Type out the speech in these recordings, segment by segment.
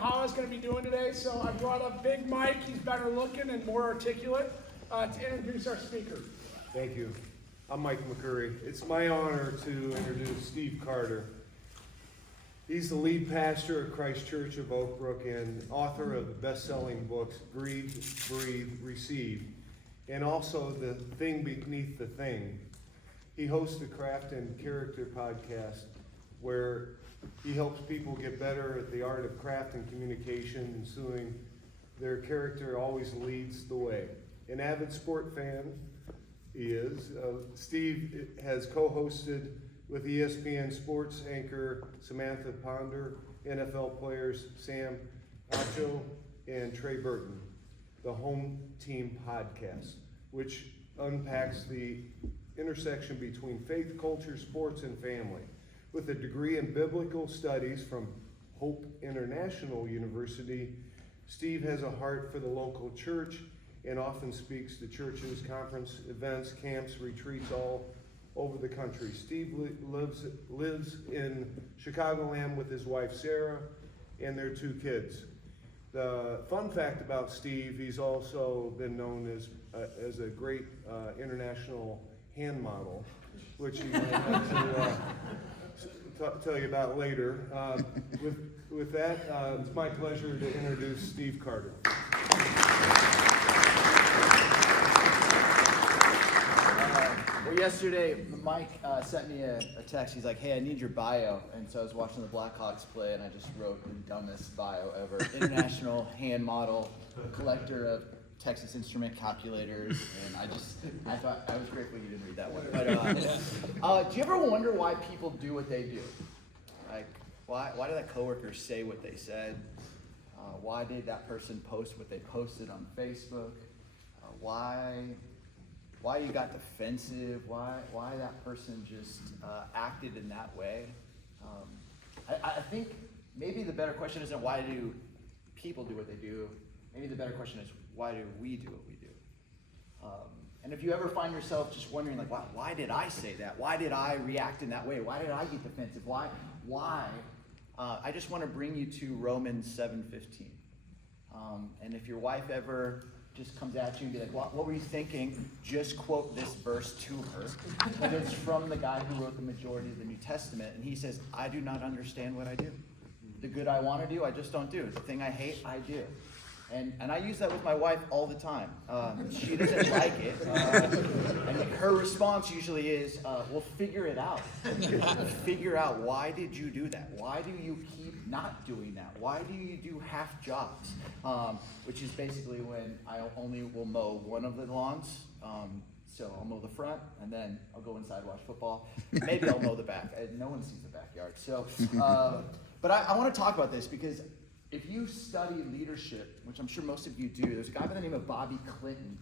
how I was going to be doing today, so I brought up Big Mike. He's better looking and more articulate to introduce our speaker. Thank you. I'm Mike McCurry. It's my honor to introduce Steve Carter. He's the lead pastor at Christ Church of Oak Brook and author of the best-selling books Breathe, Breathe, Receive, and also The Thing Beneath the Thing. He hosts the Craft and Character podcast where he helps people get better at the art of craft and communication, ensuing their character always leads the way. An avid sport fan he is. Steve has co-hosted with ESPN sports anchor Samantha Ponder, NFL players Sam Acho and Trey Burton, the Home Team podcast, which unpacks the intersection between faith, culture, sports, and family. With a degree in biblical studies from Hope International University, Steve has a heart for the local church and often speaks to churches, conference events, camps, retreats all over the country. Steve lives in Chicagoland with his wife Sarah and their 2 kids. The fun fact about Steve, he's also been known as a great international hand model, which he might have to tell you about later. With that, it's my pleasure to introduce Steve Carter. Well, yesterday, Mike sent me a text. He's like, hey, I need your bio. And so I was watching the Blackhawks play, and I just wrote the dumbest bio ever. International hand model, collector of Texas Instrument calculators. And I thought, I was grateful you didn't read that one. But do you ever wonder why people do what they do? Like, why did that coworker say what they said? Why did that person post what they posted on Facebook? Why you got defensive, why that person just acted in that way. I think maybe the better question isn't why do people do what they do, maybe the better question is why do we do what we do? And if you ever find yourself just wondering like, why did I say that? Why did I react in that way? Why did I get defensive? Why? I just want to bring you to Romans 7:15. And if your wife ever just comes at you and be like, what were you thinking? Just quote this verse to her. And it's from the guy who wrote the majority of the New Testament. And he says, I do not understand what I do. The good I want to do, I just don't do. The thing I hate, I do. And I use that with my wife all the time. She doesn't like it. And her response usually is, well, figure it out. Figure out, why did you do that? Why do you keep not doing that? Why do you do half jobs? Which is basically when I only will mow one of the lawns. So I'll mow the front, and then I'll go inside and watch football. Maybe I'll mow the back. No one sees the backyard. So, but I want to talk about this because if you study leadership, which I'm sure most of you do, there's a guy by the name of Bobby Clinton.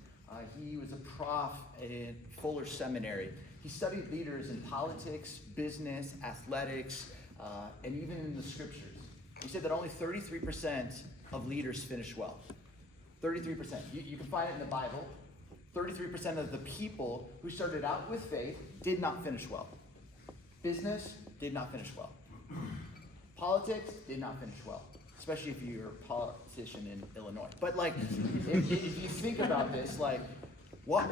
He was a prof at Fuller Seminary. He studied leaders in politics, business, athletics, and even in the scriptures. He said that only 33% of leaders finish well. 33%. You can find it in the Bible. 33% of the people who started out with faith did not finish well. Business did not finish well. Politics did not finish well. Especially if you're a politician in Illinois. But like, if you think about this, like, why?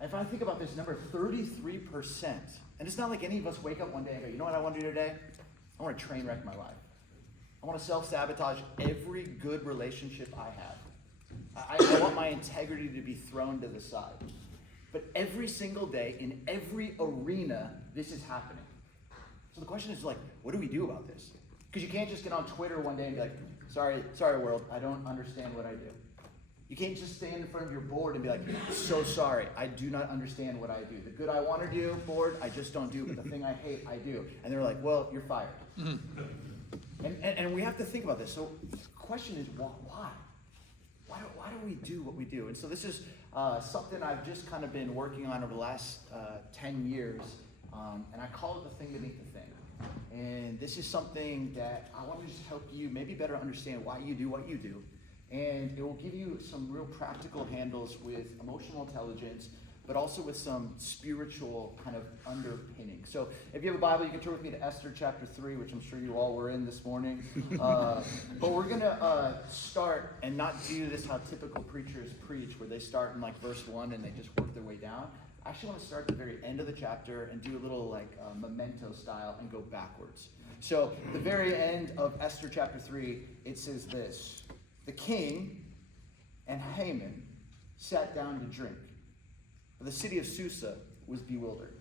If I think about this number, 33%, and it's not like any of us wake up one day and go, you know what I want to do today? I want to train wreck my life. I want to self-sabotage every good relationship I have. I want my integrity to be thrown to the side. But every single day, in every arena, this is happening. So the question is like, what do we do about this? Because you can't just get on Twitter one day and be like, sorry world, I don't understand what I do. You can't just stand in front of your board and be like, so sorry, I do not understand what I do. The good I want to do, board, I just don't do, but the thing I hate, I do. And they're like, well, you're fired. And we have to think about this. So the question is, why? Why do we do what we do? And so this is something I've just kind of been working on over the last 10 years, and I call it the thing beneath the thing. And this is something that I want to just help you maybe better understand why you do what you do. And it will give you some real practical handles with emotional intelligence, but also with some spiritual kind of underpinning. So if you have a Bible, you can turn with me to Esther chapter 3, which I'm sure you all were in this morning. But we're going to start and not do this how typical preachers preach, where they start in like verse 1 and they just work their way down. I actually want to start at the very end of the chapter and do a little like memento style and go backwards. So the very end of Esther chapter 3, it says this: the king and Haman sat down to drink. The city of Susa was bewildered.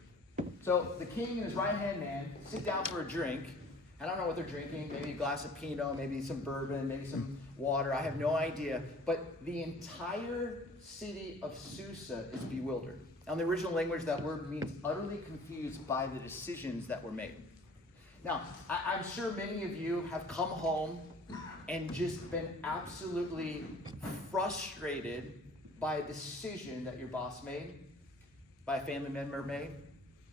So the king and his right-hand man sit down for a drink. I don't know what they're drinking. Maybe a glass of Pinot, maybe some bourbon, maybe some water. I have no idea. But the entire city of Susa is bewildered. Now, in the original language, that word means utterly confused by the decisions that were made. Now, I'm sure many of you have come home and just been absolutely frustrated by a decision that your boss made, by a family member made,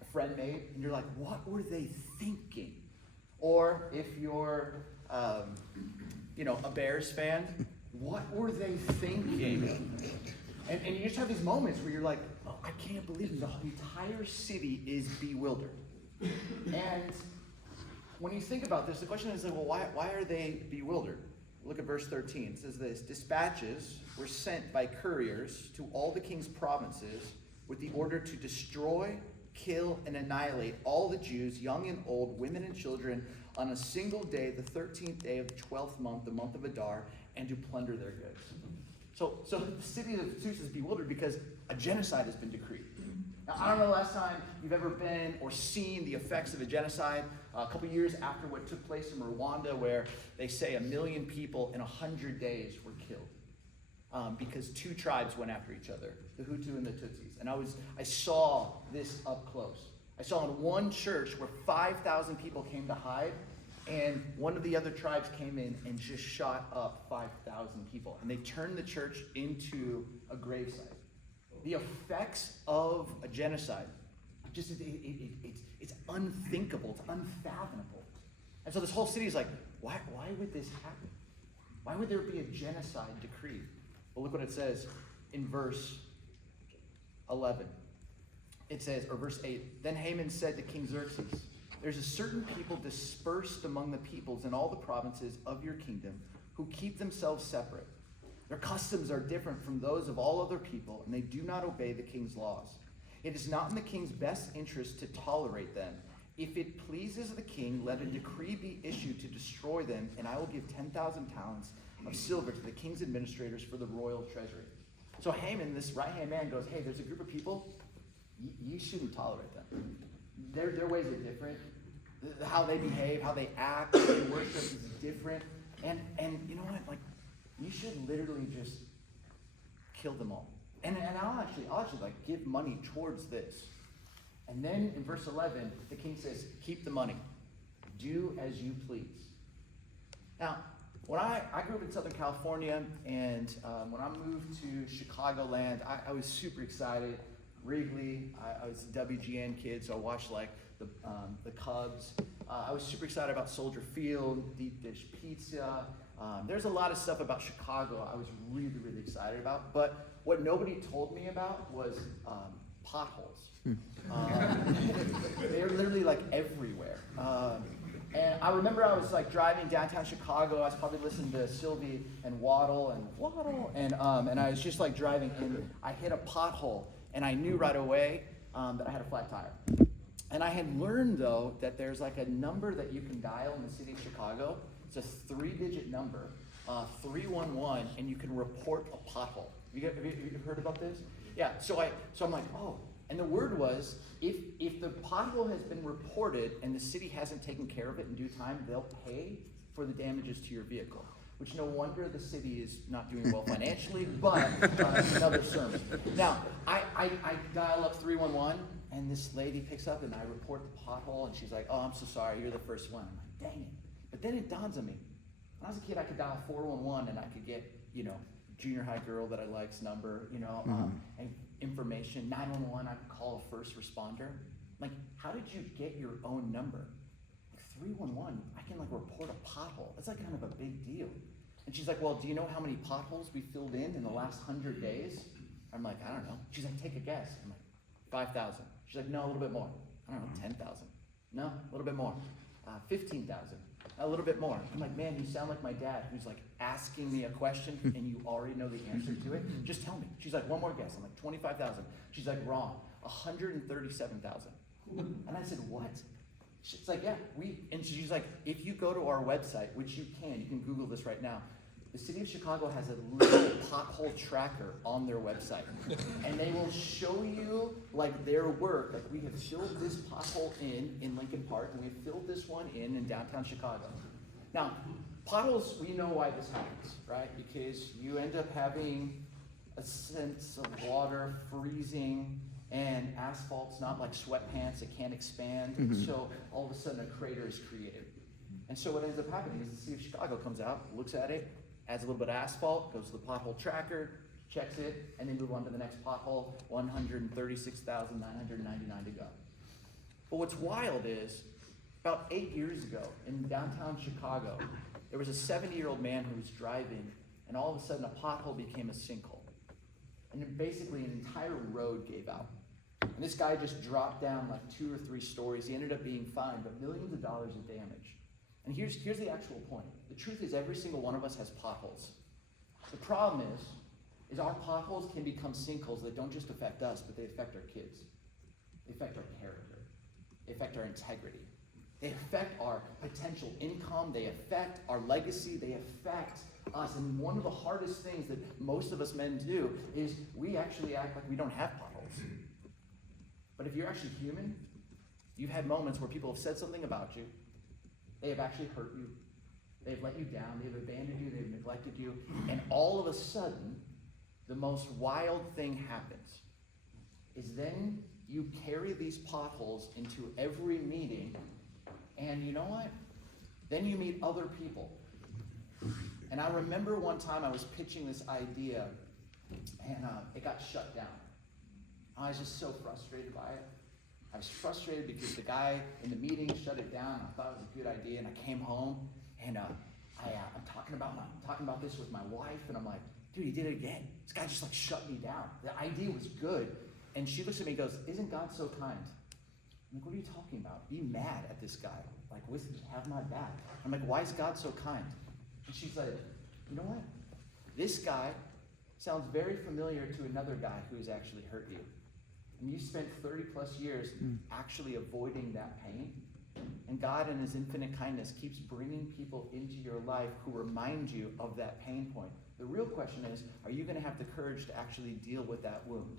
a friend made, and you're like, what were they thinking? Or if you're, a Bears fan, what were they thinking? And you just have these moments where you're like, oh, I can't believe it. The entire city is bewildered. And when you think about this, the question is, well, why are they bewildered? Look at verse 13. It says this: dispatches were sent by couriers to all the king's provinces with the order to destroy, kill, and annihilate all the Jews, young and old, women and children, on a single day, the 13th day of the 12th month, the month of Adar, and to plunder their goods. So the city of Susa is bewildered because a genocide has been decreed. Now, I don't know the last time you've ever been or seen the effects of a genocide. A couple years after what took place in Rwanda, where they say 1 million people in 100 days were killed because two tribes went after each other, the Hutu and the Tutsis. And I saw this up close. I saw in one church where 5,000 people came to hide, and one of the other tribes came in and just shot up 5,000 people. And they turned the church into a gravesite. The effects of a genocide, it's unthinkable, it's unfathomable. And so this whole city is like, why would this happen? Why would there be a genocide decreed? Well, look what it says in verse 11. It says, or verse 8, then Haman said to King Xerxes, there's a certain people dispersed among the peoples in all the provinces of your kingdom who keep themselves separate. Their customs are different from those of all other people, and they do not obey the king's laws. It is not in the king's best interest to tolerate them. If it pleases the king, let a decree be issued to destroy them, and I will give 10,000 talents of silver to the king's administrators for the royal treasury. So Haman, this right-hand man, goes, hey, there's a group of people, you shouldn't tolerate them. Their ways are different. How they behave, how they act, how they worship is different. And you know what? Like, you should literally just kill them all. And I'll actually like give money towards this. And then in verse 11, the king says, keep the money. Do as you please. Now, when I grew up in Southern California, and when I moved to Chicagoland, I was super excited. Wrigley, I was a WGN kid, so I watched like the Cubs. I was super excited about Soldier Field, deep dish pizza. There's a lot of stuff about Chicago I was really, really excited about. But what nobody told me about was potholes. They're literally like everywhere. And I remember I was like driving downtown Chicago. I was probably listening to Sylvie and Waddle, and I was just like driving, and I hit a pothole, and I knew right away that I had a flat tire. And I had learned though that there's like a number that you can dial in the city of Chicago. It's a 3-digit number, 311, and you can report a pothole. Have you heard about this? Yeah. So I'm like, oh. And the word was, if the pothole has been reported and the city hasn't taken care of it in due time, they'll pay for the damages to your vehicle. Which no wonder the city is not doing well financially, but another sermon. Now, I dial up 311, and this lady picks up, and I report the pothole, and she's like, oh, I'm so sorry, you're the first one. I'm like, dang it. But then it dawns on me. When I was a kid, I could dial 411, and I could get, junior high girl that I like's number, and information. 911, I could call a first responder. Like, how did you get your own number? Like 311, I can like report a pothole. That's like kind of a big deal. And she's like, well, do you know how many potholes we filled in the last 100 days? I'm like, I don't know. She's like, take a guess. I'm like, 5,000. She's like, no, a little bit more. I don't know, 10,000. No, a little bit more. 15,000. A little bit more. I'm like, man, you sound like my dad who's like asking me a question and you already know the answer to it. Just tell me. She's like, one more guess. I'm like, 25,000. She's like, wrong. 137,000. And I said, what? She's like, yeah, and she's like, if you go to our website, which you can Google this right now. The city of Chicago has a little pothole tracker on their website. And they will show you like their work. Like we have filled this pothole in Lincoln Park, and we filled this one in downtown Chicago. Now, potholes, we know why this happens, right? Because you end up having a sense of water freezing, and asphalt's not like sweatpants, it can't expand. Mm-hmm. So all of a sudden a crater is created. And so what ends up happening is the city of Chicago comes out, looks at it, adds a little bit of asphalt, goes to the pothole tracker, checks it, and they move on to the next pothole, 136,999 to go. But what's wild is, about 8 years ago in downtown Chicago, there was a 70-year-old man who was driving, and all of a sudden a pothole became a sinkhole. And then basically an entire road gave out. And this guy just dropped down like 2 or 3 stories. He ended up being fined, but millions of dollars of damage. And here's the actual point. The truth is every single one of us has potholes. The problem is our potholes can become sinkholes that don't just affect us, but they affect our kids. They affect our character. They affect our integrity. They affect our potential income. They affect our legacy. They affect us. And one of the hardest things that most of us men do is we actually act like we don't have potholes. But if you're actually human, you've had moments where people have said something about you. They have actually hurt you. They've let you down. They've abandoned you. They've neglected you. And all of a sudden, the most wild thing happens is then you carry these potholes into every meeting, and you know what? Then you meet other people. And I remember one time I was pitching this idea, and it got shut down. I was just so frustrated by it. I was frustrated because the guy in the meeting shut it down. I thought it was a good idea, and I came home, and I'm talking about this with my wife, and I'm like, dude, he did it again. This guy just like shut me down. The idea was good. And she looks at me and goes, isn't God so kind? I'm like, what are you talking about? Be mad at this guy. Like, have my back. I'm like, why is God so kind? And she's like, you know what? This guy sounds very familiar to another guy who has actually hurt you. And you spent 30 plus years actually avoiding that pain. And God in his infinite kindness keeps bringing people into your life who remind you of that pain point. The real question is, are you going to have the courage to actually deal with that wound?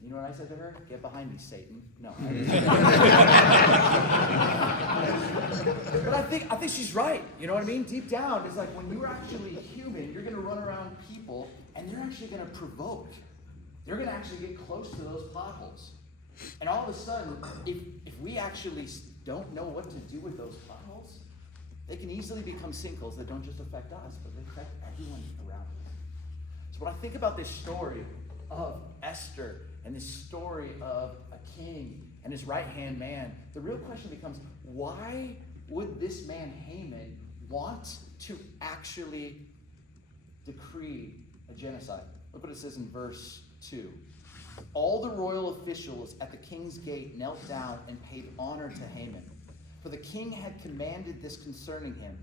You know what I said to her? Get behind me, Satan. No. But I think she's right. You know what I mean? Deep down, it's like when you're actually human, you're going to run around people, and they're actually going to provoke. They're going to actually get close to those potholes. And all of a sudden, if we actually don't know what to do with those potholes, they can easily become sinkholes that don't just affect us, but they affect everyone around us. So when I think about this story of Esther and this story of a king and his right-hand man, the real question becomes, why would this man Haman want to actually decree a genocide? Look what it says in verse 2. All the royal officials at the king's gate knelt down and paid honor to Haman, for the king had commanded this concerning him.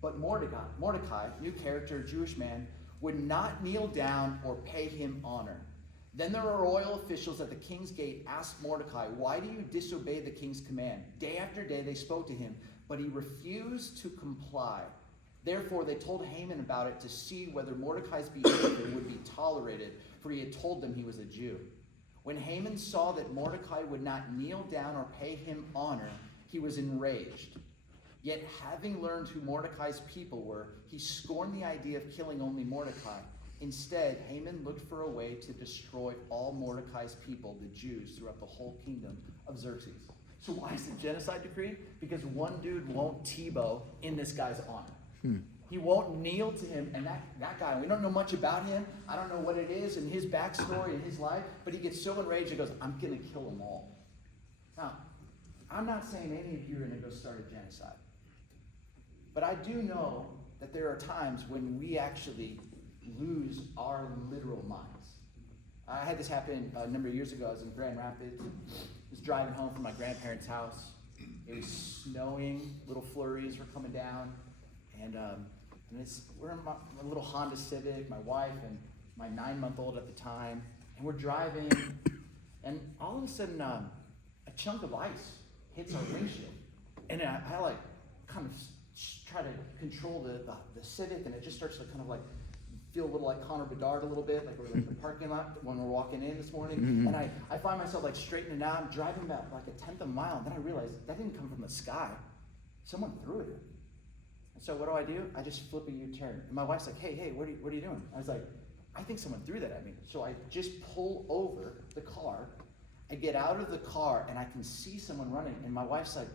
But Mordecai, new character, Jewish man, would not kneel down or pay him honor. Then the royal officials at the king's gate asked Mordecai, why do you disobey the king's command? Day after day they spoke to him, but he refused to comply. Therefore they told Haman about it to see whether Mordecai's behavior would be tolerated, for he had told them he was a Jew. When Haman saw that Mordecai would not kneel down or pay him honor, he was enraged. Yet having learned who Mordecai's people were, he scorned the idea of killing only Mordecai. Instead, Haman looked for a way to destroy all Mordecai's people, the Jews, throughout the whole kingdom of Xerxes. So why is the genocide decreed? Because one dude won't Tebow in this guy's honor. He won't kneel to him, and that guy, we don't know much about him. I don't know what it is in his backstory, in his life, but he gets so enraged, he goes, I'm going to kill them all. Now, I'm not saying any of you are going to go start a genocide. But I do know that there are times when we actually lose our literal minds. I had this happen a number of years ago. I was in Grand Rapids. I was driving home from my grandparents' house. It was snowing. Little flurries were coming down. And we're in my little Honda Civic, my wife and my 9-month-old at the time. And we're driving. And all of a sudden, a chunk of ice hits our windshield. And I like kind of try to control the Civic, and it just starts to kind of like feel a little like Connor Bedard a little bit, like we're in the parking lot when we're walking in this morning. Mm-hmm. And I find myself like straightening out. I'm driving about like a 1/10 of a mile, and then I realize that didn't come from the sky. Someone threw it. And so what do? I just flip a U-turn. And my wife's like, hey, what are you doing? I was like, I think someone threw that at me. So I just pull over the car. I get out of the car, and I can see someone running. And my wife's like,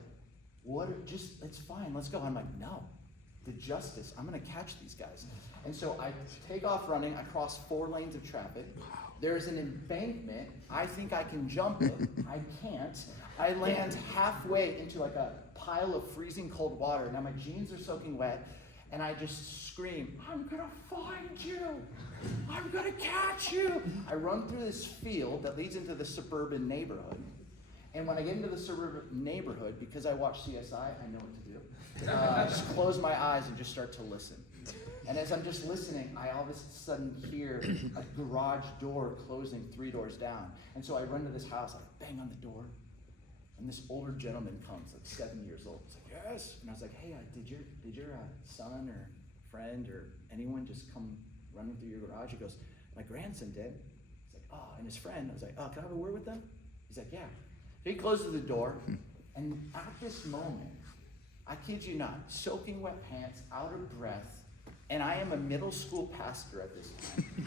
it's fine, let's go. I'm like, no, the justice, I'm gonna catch these guys. And so I take off running, I cross 4 lanes of traffic. There's an embankment, I think I can jump it, I can't. I land halfway into like a pile of freezing cold water. Now my jeans are soaking wet, and I just scream, I'm gonna find you, I'm gonna catch you. I run through this field that leads into the suburban neighborhood. And when I get into the suburban neighborhood, because I watch CSI, I know what to do. I just close my eyes and just start to listen. And as I'm just listening, I all of a sudden hear a garage door closing 3 doors down. And so I run to this house, I bang on the door, and this older gentleman comes, like 7 years old. He's like, yes. And I was like, hey, did your son or friend or anyone just come running through your garage? He goes, my grandson did. He's like, oh, and his friend. I was like, oh, can I have a word with them? He's like, yeah. So he closes the door, and at this moment, I kid you not, soaking wet pants, out of breath, and I am a middle school pastor at this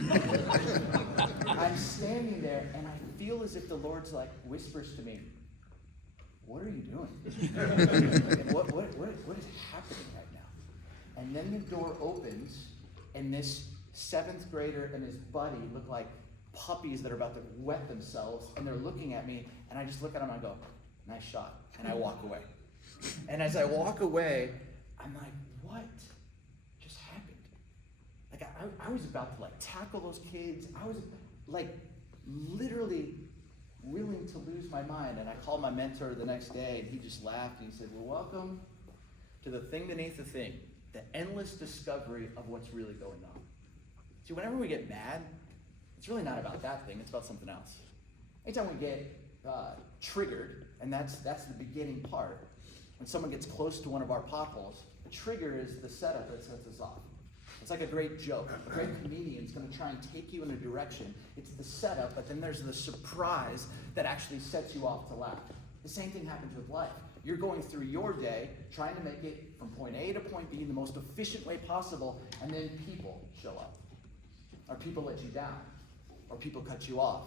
time. I'm standing there, and I feel as if the Lord's like whispers to me, what are you doing? what is happening right now? And then the door opens, and this 7th grader and his buddy look like puppies that are about to wet themselves, and they're looking at me, and I just look at them and I go, nice shot, and I walk away. And as I walk away, I'm like, what just happened? Like I was about to like tackle those kids. I was like literally willing to lose my mind. And I called my mentor the next day, and he just laughed, and he said, well, welcome to the thing beneath the thing, the endless discovery of what's really going on. See, whenever we get mad, it's really not about that thing, it's about something else. Anytime we get triggered, and that's the beginning part, when someone gets close to one of our potholes, the trigger is the setup that sets us off. It's like a great joke. A great comedian's gonna try and take you in a direction. It's the setup, but then there's the surprise that actually sets you off to laugh. The same thing happens with life. You're going through your day, trying to make it from point A to point B in the most efficient way possible, and then people show up. Or people let you down. Or people cut you off.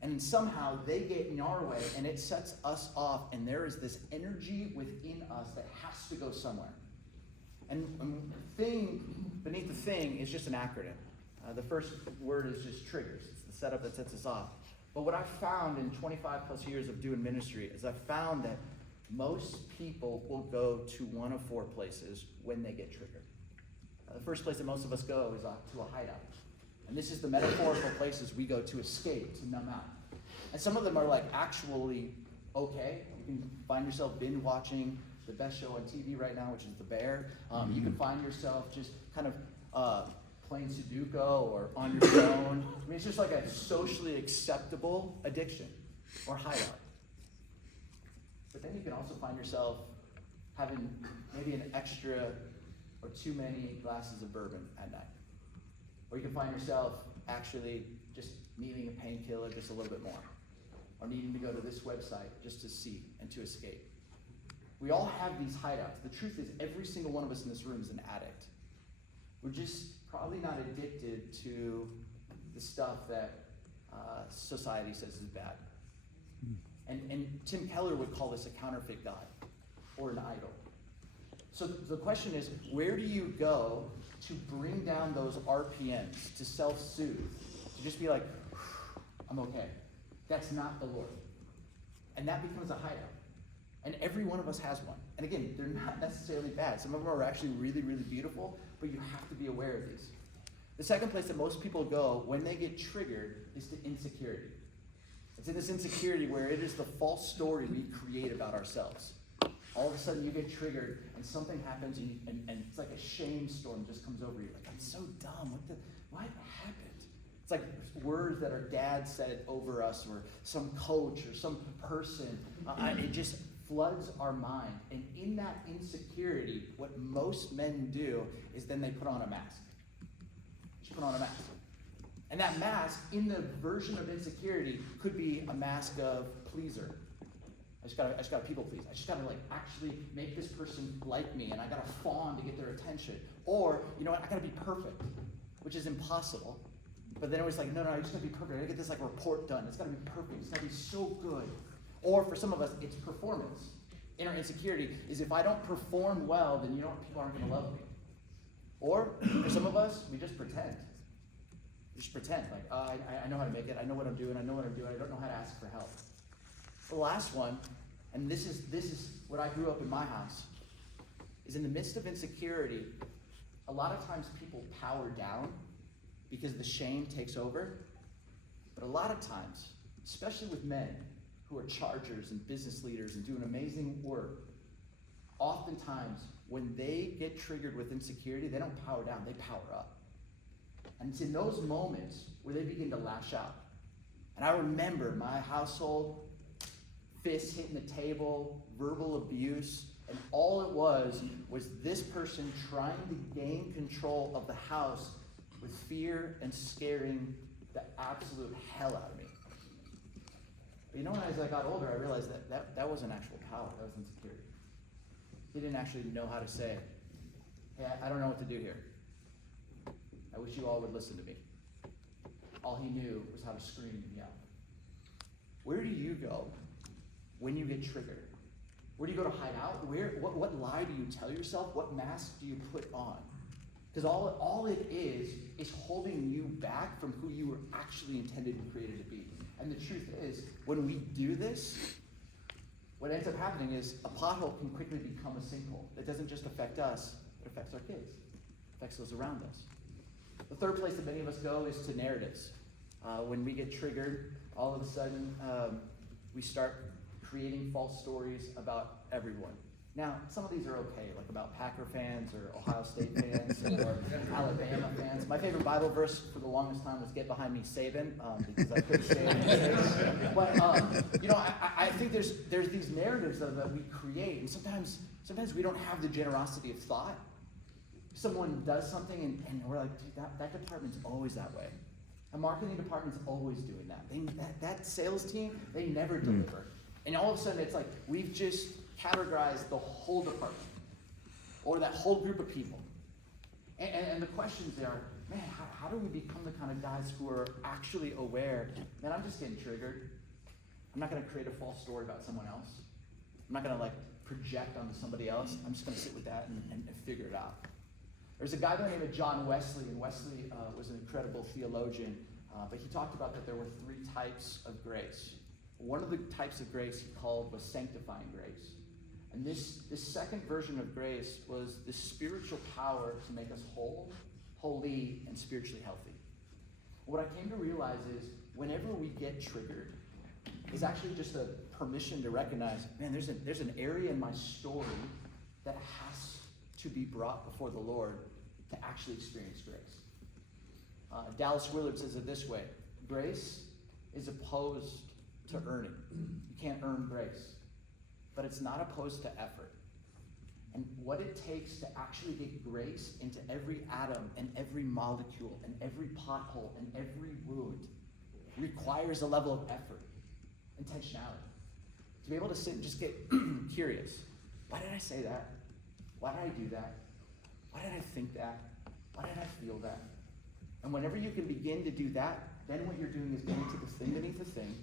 And somehow they get in our way, and it sets us off, and there is this energy within us that has to go somewhere. And thing beneath the thing is just an acronym. The first word is just triggers. It's the setup that sets us off. But what I've found in 25 plus years of doing ministry is I've found that most people will go to one of 4 places when they get triggered. The first place that most of us go is to a hideout. And this is the metaphorical places we go to escape, to numb out. And some of them are like actually okay. You can find yourself binge watching the best show on TV right now, which is The Bear. You can find yourself just kind of playing Sudoku or on your phone. I mean, it's just like a socially acceptable addiction or hideout. But then you can also find yourself having maybe an extra or too many glasses of bourbon at night. Or you can find yourself actually just needing a painkiller just a little bit more. Or needing to go to this website just to see and to escape. We all have these hideouts. The truth is every single one of us in this room is an addict. We're just probably not addicted to the stuff that society says is bad. And Tim Keller would call this a counterfeit God or an idol. So the question is, where do you go to bring down those RPMs, to self-soothe, to just be like, I'm okay. That's not the Lord. And that becomes a hideout. And every one of us has one. And again, they're not necessarily bad. Some of them are actually really, really beautiful, but you have to be aware of these. The second place that most people go when they get triggered is to insecurity. It's in this insecurity where it is the false story we create about ourselves. All of a sudden you get triggered and something happens and it's like a shame storm just comes over you. Like, I'm so dumb. What happened? It's like words that our dad said over us or some coach or some person. It just floods our mind. And in that insecurity, what most men do is then they put on a mask. Just put on a mask. And that mask, in the version of insecurity, could be a mask of pleaser. I just gotta people please. I just gotta actually make this person like me, and I gotta fawn to get their attention. Or, you know what, I gotta be perfect, which is impossible. But then it was like, no, I just gotta be perfect. I gotta get this report done. It's gotta be perfect. It's gotta be so good. Or for some of us, it's performance. Inner insecurity is if I don't perform well, then you know what, people aren't gonna love me. Or for some of us, we just pretend. Just pretend, I know how to make it, I know what I'm doing, I don't know how to ask for help. The last one, and this is what I grew up in my house, is in the midst of insecurity, a lot of times people power down because the shame takes over. But a lot of times, especially with men who are chargers and business leaders and doing amazing work, oftentimes when they get triggered with insecurity, they don't power down, they power up. And it's in those moments where they begin to lash out. And I remember my household, fists hitting the table, verbal abuse, and all it was this person trying to gain control of the house with fear and scaring the absolute hell out of me. But you know, as I got older, I realized that wasn't actual power, that was insecurity. He didn't actually know how to say, hey, I don't know what to do here. I wish you all would listen to me. All he knew was how to scream and yell. Where do you go when you get triggered? Where do you go to hide out? What lie do you tell yourself? What mask do you put on? Because all it is holding you back from who you were actually intended and created to be. And the truth is, when we do this, what ends up happening is a pothole can quickly become a sinkhole. It doesn't just affect us, it affects our kids. It affects those around us. The third place that many of us go is to narratives. When we get triggered, all of a sudden, we start creating false stories about everyone. Now, some of these are okay, like about Packer fans or Ohio State fans or Alabama fans. My favorite Bible verse for the longest time was "Get behind me, Saban," because I couldn't say it. But I think there's these narratives that we create, and sometimes we don't have the generosity of thought. Someone does something, and we're like, dude, that department's always that way. A marketing department's always doing that. That sales team, they never deliver. And all of a sudden, it's like we've just categorized the whole department or that whole group of people. And the questions there are, man, how do we become the kind of guys who are actually aware, man, I'm just getting triggered. I'm not going to create a false story about someone else. I'm not going to project onto somebody else. I'm just going to sit with that and figure it out. There's a guy by the name of John Wesley, and Wesley was an incredible theologian, but he talked about that there were 3 types of grace. One of the types of grace he called was sanctifying grace. And this second version of grace was the spiritual power to make us whole, holy, and spiritually healthy. What I came to realize is whenever we get triggered, it's actually just a permission to recognize, man, there's an area in my story that has to be brought before the Lord to actually experience grace. Dallas Willard says it this way: grace is opposed to earning. You can't earn grace. But it's not opposed to effort. And what it takes to actually get grace into every atom and every molecule and every pothole and every wound requires a level of effort, intentionality. To be able to sit and just get curious. Why did I say that? Why did I do that? Why did I think that? Why did I feel that? And whenever you can begin to do that, then what you're doing is getting to the thing beneath the thing,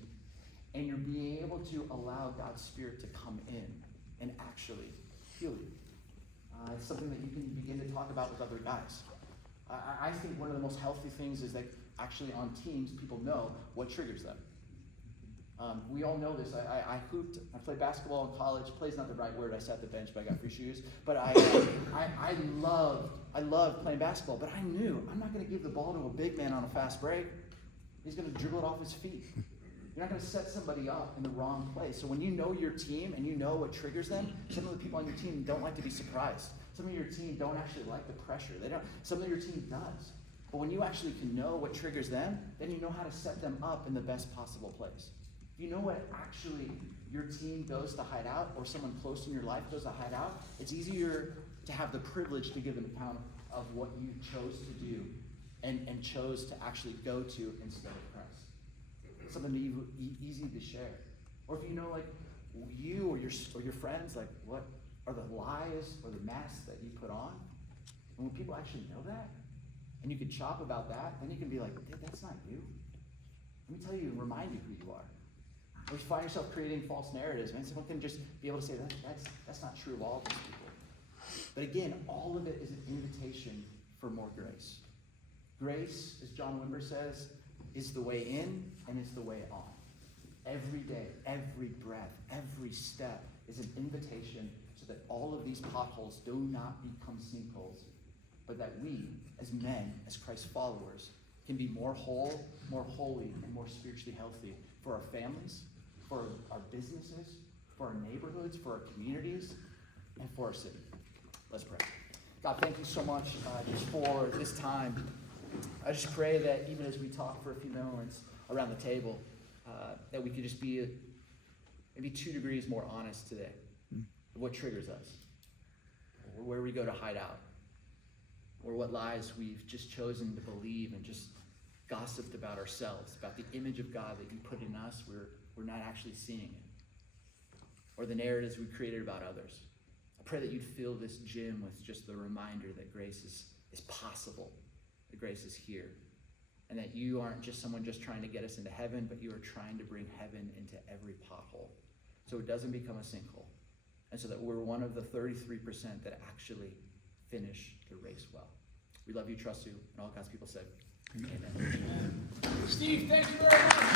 and you're being able to allow God's Spirit to come in and actually heal you. It's something that you can begin to talk about with other guys. I think one of the most healthy things is that actually on teams, people know what triggers them. We all know this. I hooped. I played basketball in college. Play's not the right word. I sat at the bench, but I got free shoes. But I loved playing basketball. But I knew I'm not going to give the ball to a big man on a fast break. He's going to dribble it off his feet. You're not going to set somebody up in the wrong place. So when you know your team and you know what triggers them, some of the people on your team don't like to be surprised. Some of your team don't actually like the pressure. Some of your team does. But when you actually can know what triggers them, then you know how to set them up in the best possible place. If you know what actually your team goes to hide out, or someone close in your life goes to hide out, it's easier to have the privilege to give an account of what you chose to do and chose to actually go to instead of Christ. Something easy to share. Or if you know, like, you or your friends, like, what are the lies or the masks that you put on? And when people actually know that, and you can chop about that, then you can be like, dude, that's not you. Let me tell you and remind you who you are. Or you find yourself creating false narratives, man. Someone can just be able to say, that's not true of all these people. But again, all of it is an invitation for more grace. Grace, as John Wimber says, is the way in and it's the way on. Every day, every breath, every step is an invitation so that all of these potholes do not become sinkholes, but that we, as men, as Christ followers, can be more whole, more holy, and more spiritually healthy for our families, for our businesses, for our neighborhoods, for our communities, and for our city. Let's pray. God, thank you so much just for this time. I just pray that even as we talk for a few moments around the table, that we could just be maybe 2 degrees more honest today of what triggers us, or where we go to hide out, or what lies we've just chosen to believe and just gossiped about ourselves, about the image of God that you put in us, we're not actually seeing it, or the narratives we created about others. I pray that you'd fill this gym with just the reminder that grace is possible, that grace is here, and that you aren't just someone just trying to get us into heaven, but you are trying to bring heaven into every pothole so it doesn't become a sinkhole, and so that we're one of the 33% that actually finish the race well. We love you, trust you, and all God's people said, amen. Steve, thank you very much.